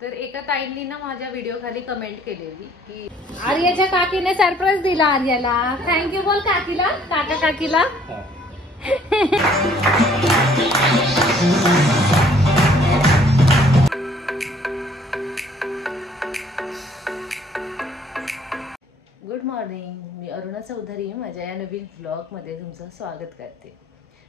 तर एका ताईंनी ना माझ्या व्हिडिओ खाली कमेंट केलेली की आर्याच्या काकीने सरप्राईज दिला आर्याला. थँक्यू बोल काकीला, काकीला. गुड मॉर्निंग, मी अरुणा चौधरी माझ्या या नवीन व्लॉगमध्ये तुमचं स्वागत करते.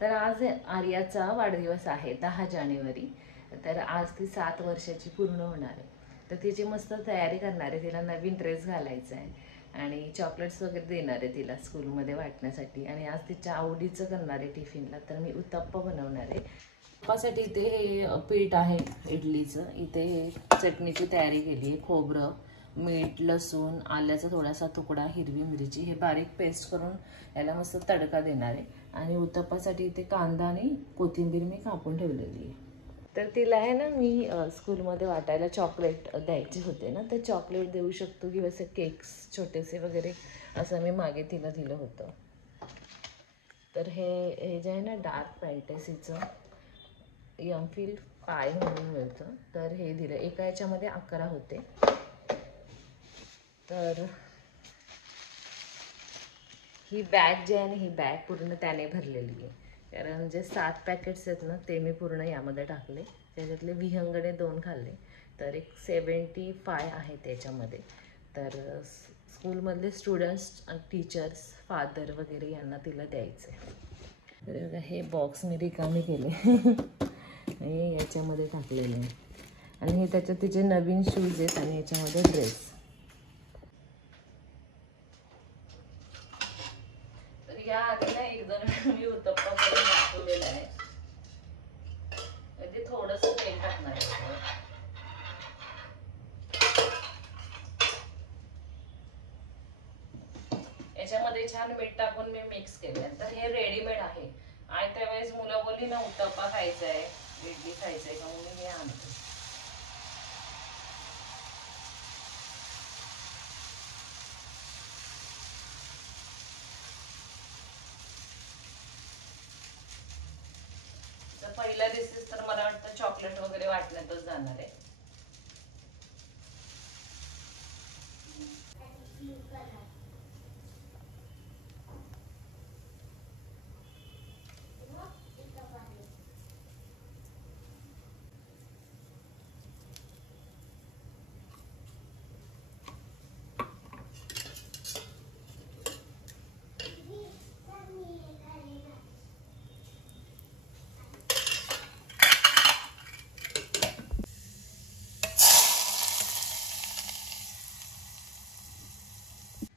तर आज आर्याचा वाढदिवस आहे 10 जानेवारी. तर आज ती 7 वर्षाची पूर्ण होणार आहे. तर तिची मस्त तयारी करणार आहे. तिला नवीन ड्रेस घालायचा आहे आणि चॉकलेट्स वगैरे देणार आहे तिला स्कूलमध्ये वाटण्यासाठी. आणि आज तिच्या आवडीचं करणार आहे टिफिनला. तर मी उत्तप्पा बनवणार आहे. उत्तप्पासाठी इथे हे पीठ आहे इडलीचं. इथे हे चटणीची तयारी केली आहे. खोबरं, मीठ, लसूण, आल्याचा थोडासा तुकडा, हिरवी मिरची हे बारीक पेस्ट करून याला मस्त तडका देणार आहे. आणि उत्तप्पासाठी इथे कांदा आणि कोथिंबीर मी कापून ठेवलेली आहे. तर तिला आहे ना मी स्कूलमध्ये वाटायला चॉकलेट द्यायचे होते ना, तर चॉकलेट देऊ शकतो किंवा असे केक्स छोटेसे वगैरे असं मी मागे तिला दिलं होतं. तर हे जे आहे ना डार्क फॅन्टसीचं यमफिल पाय म्हणून मिळतं. तर हे दिलं. एका याच्यामध्ये 11 होते. तर ही बॅग जी आहे ना, ही बॅग पूर्ण त्याने भरलेली आहे. कारण जे 7 पॅकेट्स आहेत ना ते मी पूर्ण यामध्ये टाकले. त्याच्यातले विहंगणे 2 खाल्ले. तर एक 75 आहे त्याच्यामध्ये. तर स्कूलमधले स्टुडंट्स, टीचर्स, फादर वगैरे यांना तिला द्यायचं आहे. तर हे बॉक्स मी रिकामी केले हे याच्यामध्ये टाकलेले आहे. आणि हे त्याच्यात तिचे नवीन शूज आहेत आणि याच्यामध्ये ड्रेस. या आधी ना एकदम मी उत्तप्पा करून दाखवलेला आहे. ते थोडंसं तेल टाकणार आहे. याच्यामध्ये छान मीठ टाकून मी मिक्स केलं. तर हे रेडीमेड आहे. आणि त्यावेळेस मुलं बोलली ना उत्तप्पा खायचा आहे, इडली खायचं आहे का, म्हणून मी आणते. पहिला दिसेस तर मला वाटतं चॉकलेट वगैरे वाटण्यातच जाणार आहे.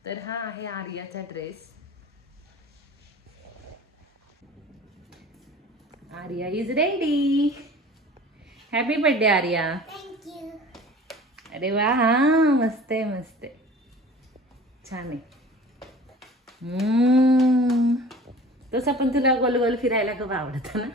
तर हा आहे आर्याचा dress. Arya is ready. Happy birthday Arya. Thank you. अरे वा, हा मस्त आहे, मस्त आहे, छान आहे. तसं पण तुला गोल गोल फिरायला खूप आवडतं ना.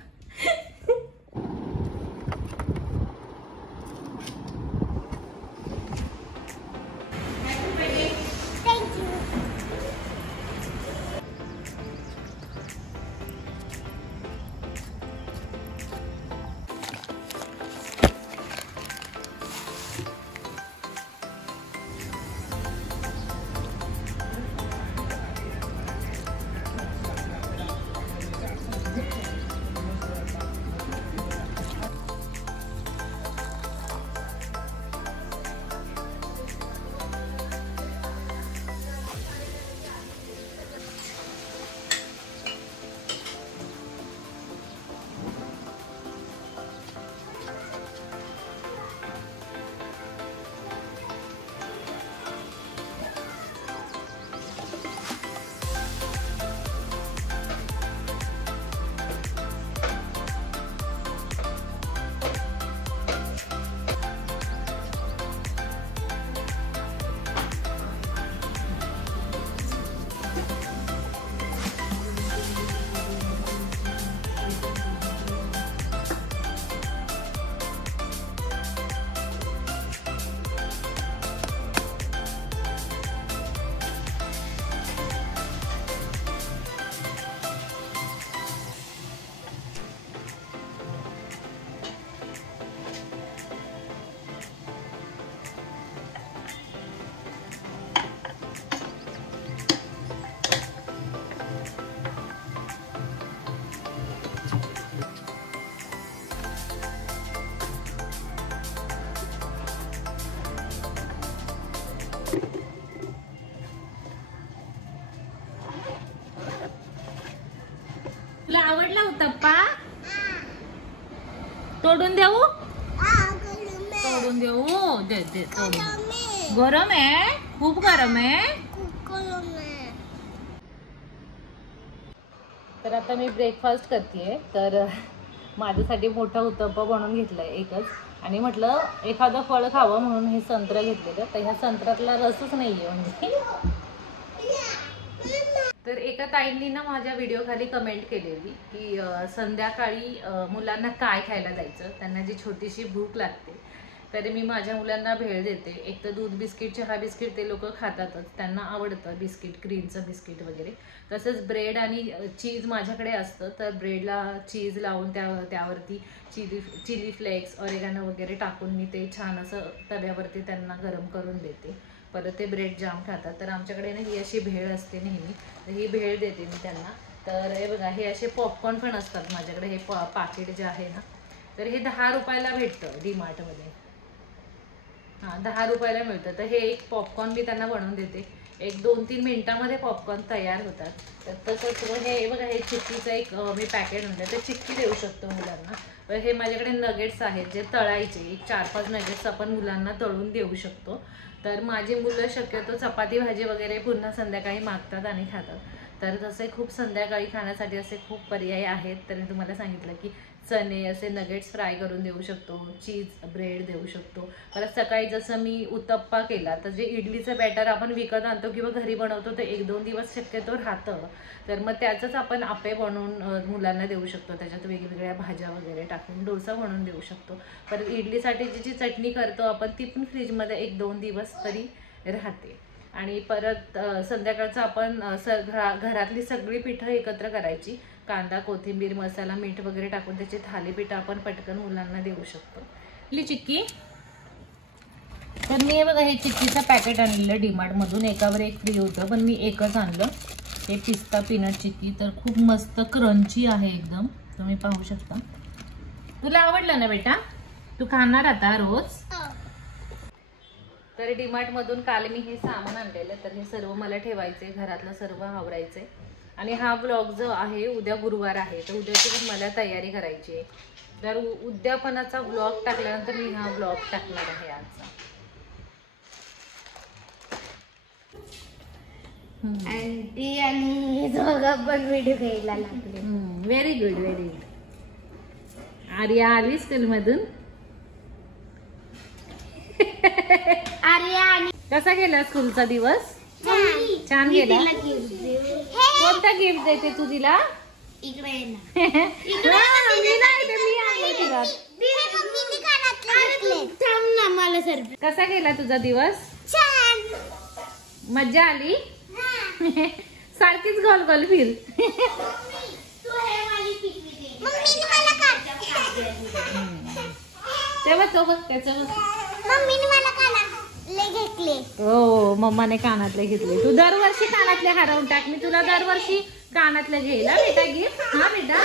तुला आवडला उत्तप्पा? तोडून देऊ? तोडून देऊ? दे दे तोडून. गरम आहे, खूप गरम आहे. तर आता मी ब्रेकफास्ट करतेय. तर माझ्यासाठी मोठा उत्तप्पा बनवून घेतलाय एकच, आणि म्हटलं एखादं फळ खावं म्हणून हे संत्र घेतलेलं. तर ह्या संत्र्यातला रसच नाहीये म्हणजे. तर एका ताईंनी ना माझ्या व्हिडिओ खाली कमेंट केलेली की संध्याकाळी मुलांना काय खायला द्यायचं, त्यांना जी छोटीशी भूक लागते. तर मी माझ्या मुलांना भेळ देते. एक तर दूध बिस्किट, चहा बिस्किट ते लोक खातातच, त्यांना आवडतं बिस्किट, क्रीमचं बिस्किट वगैरे. तसंच ब्रेड आणि चीज माझ्याकडे असतं. तर ब्रेडला चीज लावून त्यावरती चिली फ्लेक्स, ऑरेगानो वगैरे टाकून मी ते छान असं तव्यावरती त्यांना गरम करून देते. परत ते ब्रेड जाम खातात. तर आमच्याकडे ना ही अशी भेळ असते नेहमी, तर ही भेळ देते मी त्यांना. तर हे बघा, हे असे पॉपकॉर्न पण असतात माझ्याकडे. हे पाकिट जे आहे ना, तर हे 10 रुपयाला भेटतं डीमार्टमध्ये. हां, 10 रुपयाला मिळतं. तर हे एक पॉपकॉर्न मी त्यांना बनवून देते. एक 2-3 मिनिटामध्ये पॉपकॉर्न तयार होतात. तर तसंच हे बघा, हे चिक्कीचं एक मी पॅकेट म्हणते, तर चिक्की देऊ शकतो मुलांना. तर हे माझ्याकडे नगेट्स आहेत जे तळायचे. एक 4-5 नगेट्स आपण मुलांना तळून देऊ शकतो. तर माझी मुलं शक्यतो चपाती भाजी वगैरे पुन्हा संध्याकाळी मागतात आणि खातात. तर तसे खूप संध्याकाळी खाण्यासाठी असे खूप पर्याय आहेत. तर मी तुम्हाला सांगितलं की चणे असे नगेट्स फ्राय करून देऊ शकतो, चीज ब्रेड देऊ शकतो. परत सकाळी जसं मी उत्तप्पा केला, तर जे इडलीचं बॅटर आपण विकत आणतो किंवा घरी बनवतो ते 1-2 दिवस शक्यतो राहतं. तर मग त्याचंच आपण आप्पे बनवून मुलांना देऊ शकतो. त्याच्यात वेगवेगळ्या भाज्या वगैरे टाकून डोसा बनवून देऊ शकतो. परत इडलीसाठी जी चटणी करतो आपण, ती पण फ्रीजमध्ये 1-2 दिवस तरी राहते. आणि परत संध्याकाळचं आपण घरातली सगळी पिठं एकत्र करायची. कांदा, कोथिंबीर, मसाला, मीठ वगैरे टाकून त्याची थालीपीठ आपण पटकन मुलांना देऊ शकतो. इडली चिक्की. तर मी हे बघा, हे चिक्कीचं पॅकेट आणलेलं डीमार्टमधून. एकावर एक फ्री होतं, पण मी एकच आणलं. हे पिस्ता पीनट चिक्की. तर खूप मस्त क्रंची आहे एकदम, तुम्ही पाहू शकता. तुला आवडलं ना बेटा? तू खाणार आता रोज? तर डीमार्टमधून काल मी हे सामान आणलेलं. तर हे सर्व मला ठेवायचे, घरातलं सर्व आवरायचे. आणि हा ब्लॉग जो आहे, उद्या गुरुवार आहे, तर उद्याची पण मला तयारी करायची आहे. तर उद्यापनाचा ब्लॉग टाकल्यानंतर मी हा ब्लॉग टाकणार आहे आजचा. आंटी आणि दोघं पण व्हिडिओ घ्यायला लागले. Very good, very good. Arya आली स्कूलमधून? आर्या आणि कसा गेला स्कूलचा दिवस? छान गेला. कोणता गिफ्ट देते तू तिला? इकडे कसा गेला तुझा दिवस? मज्जा आली? सारखीच गोल गोल फिर. तेव्हा तो बघ त्याचं. हो, मम्माने कानातले घेतले. तू दरवर्षी कानातले हरवून टाक. मी तुला दरवर्षी कानातले घेईल बेटा गिफ्ट. हा बेटा.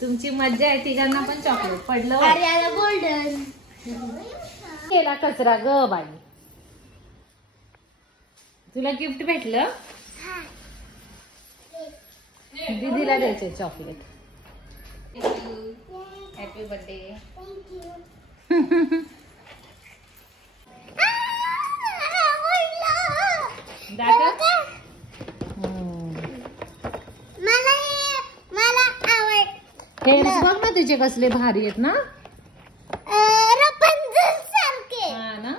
तुमची मज्जा आहे. तिघांना पण चॉकलेट पडलं. गोल्डन केला कचरा ग बाई. तुला गिफ्ट भेटलं? दीदीला द्यायचे चॉकलेट. Happy birthday. हे बघ ना, तुझे कसले भारी आहेत ना. हा ना.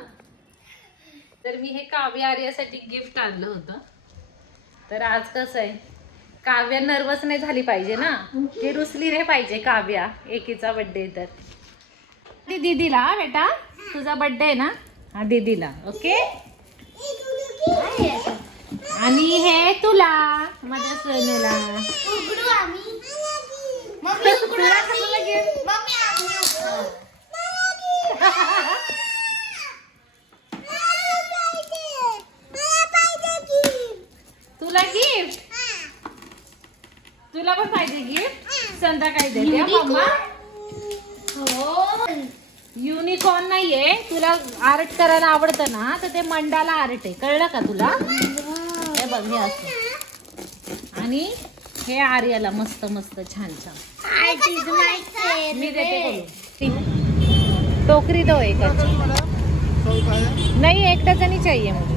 तर मी हे काव्य आर्यासाठी गिफ्ट आणलं होतं. तर आज कसं आहे, काव्या नर्वस नाही झाली पाहिजे ना, ती रुसली नाही पाहिजे काव्या. एकीचा बर्थडे. तर दीदीला बेटा, तुझा बर्थडे आहे ना, हा दीदीला. ओके. आणि हे तुला, माझ्या सोनूला. तुला गिफ्ट? तुला पण पाहिजे गिफ्ट? संध्याकाळी देते मम्मा. युनिकॉर्न नाहीये, तुला आर्ट करायला आवडतं ना तर ते मंडाला आर्ट आहे, कळलं का तुला? हे बघ हे असं, आणि हे आर्याला मस्त मस्त छान छान मी देते करून। टोकरी दो एक नहीं, एक डजन ही चाहिए मुझे।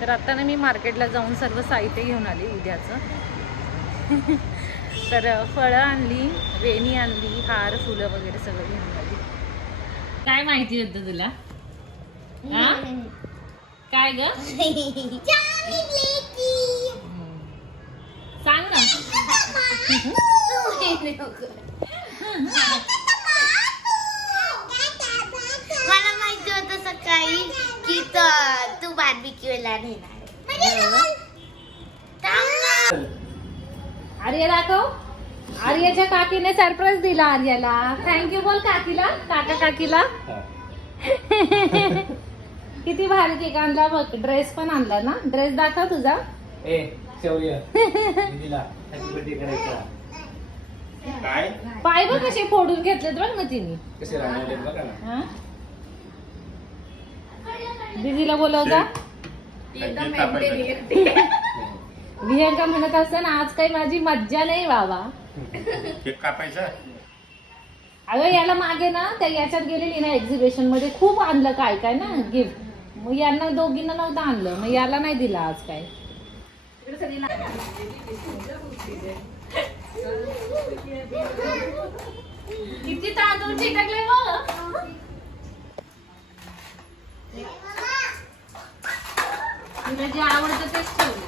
तर आता ना मी मार्केटला जाऊन सर्व साहित्य घेऊन आली उद्याचं। तर फळं आणली, वेणी आणली, हार फुलं वगैरे सगळं घेऊन आली। काय माहिती होतं तुला? हा? काय ग सांग ना। मला माहिती होतं सकाळी की तू बार्बिक्यूला नेणार। आर्या दाखव, आर्याच्या काकीने सरप्राईज दिला आर्याला। थँक्यू बोल काकीला, काका काकीला। किती भारी केक आणला बघ, ड्रेस पण आणला ना, ड्रेस दाखव तुझा। पाय बघ कसे फोडून घेतलेत बघ ना तिने। दीदीला बोलवता, विहंका म्हणत असताना आज काही माझी मज्जा नाही बाबा। अगं याला मागे ना त्या याच्यात गेलेली ना एक्झिबिशन मध्ये, खूप आणलं काय काय ना गिफ्ट, मग यांना दोघींना नव्हतं आणलं, मग याला नाही दिला आज काय। किती तांदूळ चिकटले मग, तुला जे आवडतं तेच ठेवलं।